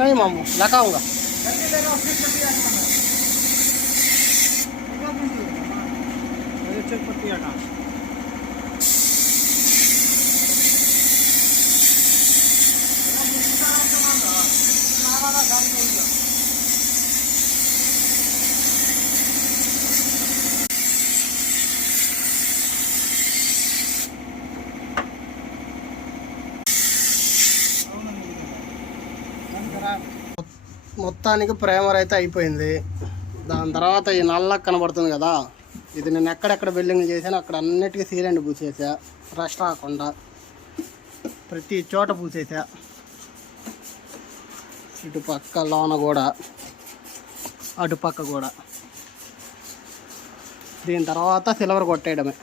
नहीं मामू लगाऊंगा। మొత్తానికి ప్రైమర్ అయితే అయిపోయింది. దాని తర్వాత ఈ నల్ల కనబడుతుంది కదా, ఇది నేను ఎక్కడెక్కడ బిల్డింగ్ చేశాను అక్కడ అన్నిటికీ సీలెంట్ పూసేసా, రష్ రాకుండా ప్రతి చోట పూసేసా. ఇటు పక్క లోన కూడా, అటు పక్క కూడా. దీని తర్వాత సిల్వర్ కొట్టేయడమే.